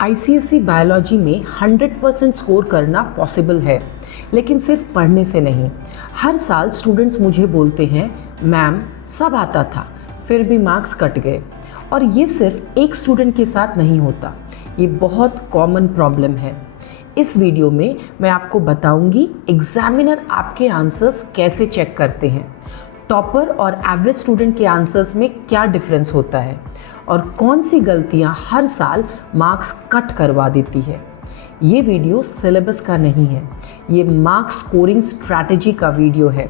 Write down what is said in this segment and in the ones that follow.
ICSE biology में 100% score करना possible है, लेकिन सिर्फ पढ़ने से नहीं। हर साल स्टूडेंट्स मुझे बोलते हैं, मैम सब आता था फिर भी मार्क्स कट गए। और ये सिर्फ एक स्टूडेंट के साथ नहीं होता, ये बहुत कॉमन प्रॉब्लम है। इस वीडियो में मैं आपको बताऊंगी एग्जामिनर आपके आंसर्स कैसे चेक करते हैं, टॉपर और एवरेज स्टूडेंट के आंसर्स में क्या डिफरेंस होता है और कौन सी गलतियां हर साल मार्क्स कट करवा देती है। ये वीडियो सिलेबस का नहीं है, ये मार्क्स स्कोरिंग स्ट्रैटेजी का वीडियो है।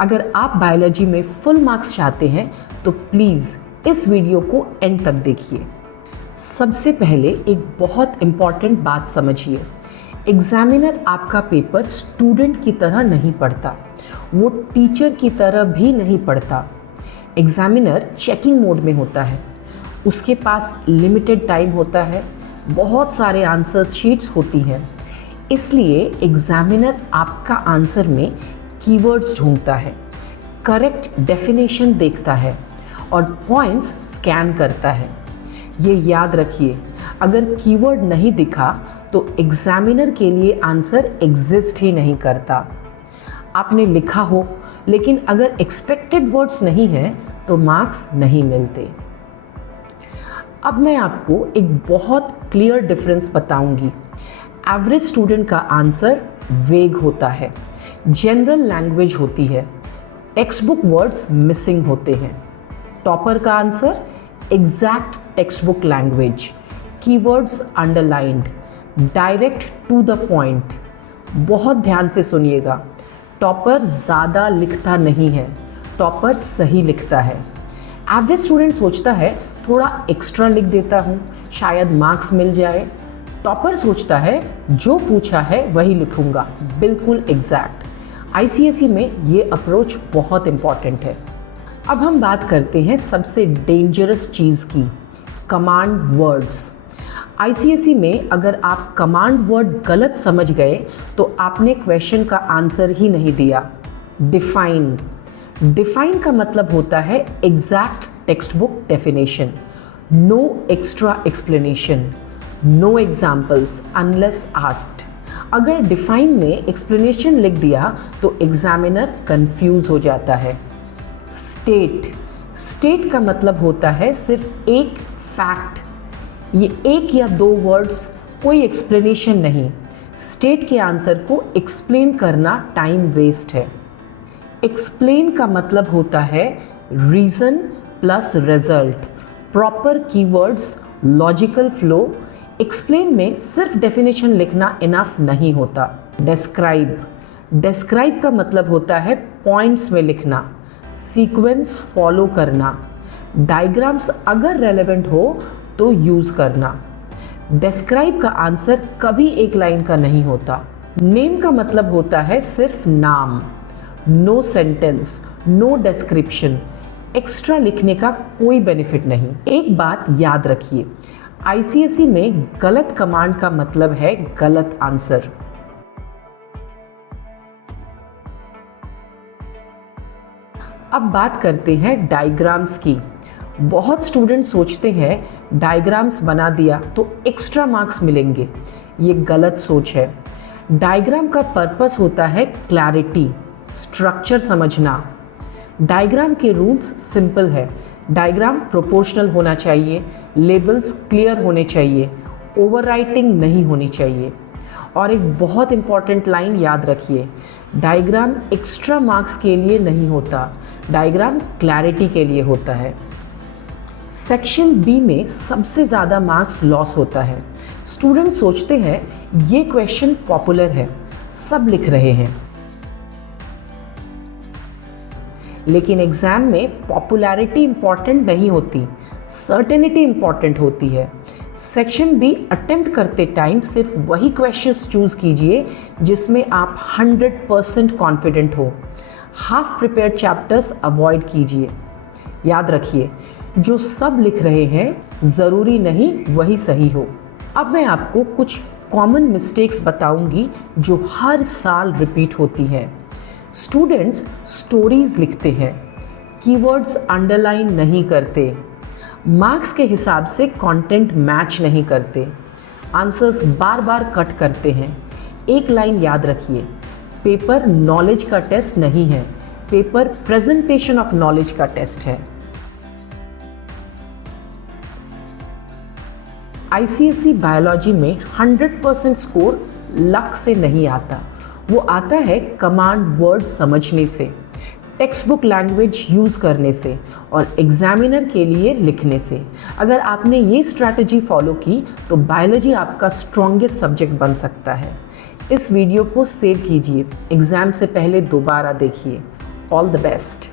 अगर आप बायोलॉजी में फुल मार्क्स चाहते हैं तो प्लीज़ इस वीडियो को एंड तक देखिए। सबसे पहले एक बहुत इम्पॉर्टेंट बात समझिए, एग्जामिनर आपका पेपर स्टूडेंट की तरह नहीं पढ़ता, वो टीचर की तरह भी नहीं पढ़ता। एग्जामिनर चेकिंग मोड में होता है, उसके पास लिमिटेड टाइम होता है, बहुत सारे आंसर शीट्स होती हैं। इसलिए एग्जामिनर आपका आंसर में कीवर्ड्स ढूंढता है, करेक्ट डेफिनेशन देखता है और पॉइंट्स स्कैन करता है। ये याद रखिए, अगर कीवर्ड नहीं दिखा तो एग्जामिनर के लिए आंसर एग्जिस्ट ही नहीं करता। आपने लिखा हो लेकिन अगर एक्सपेक्टेड वर्ड्स नहीं हैं तो मार्क्स नहीं मिलते। अब मैं आपको एक बहुत क्लियर डिफरेंस बताऊंगी। एवरेज स्टूडेंट का आंसर वेग होता है, जनरल लैंग्वेज होती है, टेक्स्ट बुक वर्ड्स मिसिंग होते हैं। टॉपर का answer exact textbook language, keywords underlined, direct to the point. बहुत ध्यान से सुनिएगा, टॉपर ज़्यादा लिखता नहीं है, टॉपर सही लिखता है। एवरेज स्टूडेंट सोचता है थोड़ा एक्स्ट्रा लिख देता हूँ, शायद मार्क्स मिल जाए। टॉपर सोचता है जो पूछा है वही लिखूँगा, बिल्कुल एग्जैक्ट। आईसीएसई में ये अप्रोच बहुत इम्पॉर्टेंट है। अब हम बात करते हैं सबसे डेंजरस चीज़ की, कमांड वर्ड्स। आईसीएसई में अगर आप कमांड वर्ड गलत समझ गए तो आपने क्वेश्चन का आंसर ही नहीं दिया। डिफाइन, डिफाइन का मतलब होता है exact textbook definition, no extra explanation, no examples unless asked. अगर डिफाइन में एक्सप्लेनेशन लिख दिया तो एग्जामिनर कंफ्यूज हो जाता है। स्टेट, स्टेट का मतलब होता है सिर्फ एक फैक्ट, ये एक या दो वर्ड्स, कोई एक्सप्लेनेशन नहीं। स्टेट के आंसर को एक्सप्लेन करना टाइम वेस्ट है। एक्सप्लेन का मतलब होता है reason plus result, proper keywords, logical flow. Explain में सिर्फ डेफिनेशन लिखना इनफ नहीं होता। डिस्क्राइब, डिस्क्राइब का मतलब होता है पॉइंट्स में लिखना, सीक्वेंस फॉलो करना, डायग्राम्स अगर रेलेवेंट हो तो यूज़ करना। डिस्क्राइब का आंसर कभी एक लाइन का नहीं होता। नेम का मतलब होता है सिर्फ नाम, no sentence, no description. Extra लिखने का कोई बेनिफिट नहीं। एक बात याद रखिए, आईसीएसई में गलत कमांड का मतलब है गलत आंसर। अब बात करते हैं डायग्राम्स की। बहुत स्टूडेंट सोचते हैं डायग्राम्स बना दिया तो एक्स्ट्रा मार्क्स मिलेंगे, ये गलत सोच है। डायग्राम का पर्पस होता है क्लैरिटी, स्ट्रक्चर समझना। डायग्राम के रूल्स सिंपल है, डायग्राम प्रोपोर्शनल होना चाहिए, लेबल्स क्लियर होने चाहिए, ओवरराइटिंग नहीं होनी चाहिए। और एक बहुत इंपॉर्टेंट लाइन याद रखिए, डायग्राम एक्स्ट्रा मार्क्स के लिए नहीं होता, डायग्राम क्लैरिटी के लिए होता है। सेक्शन बी में सबसे ज़्यादा मार्क्स लॉस होता है। स्टूडेंट सोचते हैं ये क्वेश्चन पॉपुलर है, सब लिख रहे हैं, लेकिन एग्जाम में पॉपुलैरिटी इंपॉर्टेंट नहीं होती, सर्टेनिटी इंपॉर्टेंट होती है। सेक्शन बी अटेम्प्ट करते टाइम सिर्फ वही क्वेश्चंस चूज़ कीजिए जिसमें आप 100% कॉन्फिडेंट हो। हाफ प्रिपेयर्ड चैप्टर्स अवॉइड कीजिए। याद रखिए, जो सब लिख रहे हैं ज़रूरी नहीं वही सही हो। अब मैं आपको कुछ कॉमन मिस्टेक्स बताऊंगी जो हर साल रिपीट होती हैं। स्टूडेंट्स स्टोरीज लिखते हैं, कीवर्ड्स अंडरलाइन नहीं करते, मार्क्स के हिसाब से कंटेंट मैच नहीं करते, आंसर्स बार बार कट करते हैं। एक लाइन याद रखिए, पेपर नॉलेज का टेस्ट नहीं है, पेपर प्रेजेंटेशन ऑफ नॉलेज का टेस्ट है। आईसीएसई बायोलॉजी में 100% स्कोर लक से नहीं आता, वो आता है कमांड वर्ड समझने से, टेक्स्ट बुक लैंग्वेज यूज़ करने से और एग्जामिनर के लिए लिखने से। अगर आपने ये स्ट्रैटेजी फॉलो की तो बायोलॉजी आपका स्ट्रॉन्गेस्ट सब्जेक्ट बन सकता है। इस वीडियो को सेव कीजिए, एग्ज़ाम से पहले दोबारा देखिए। All the best.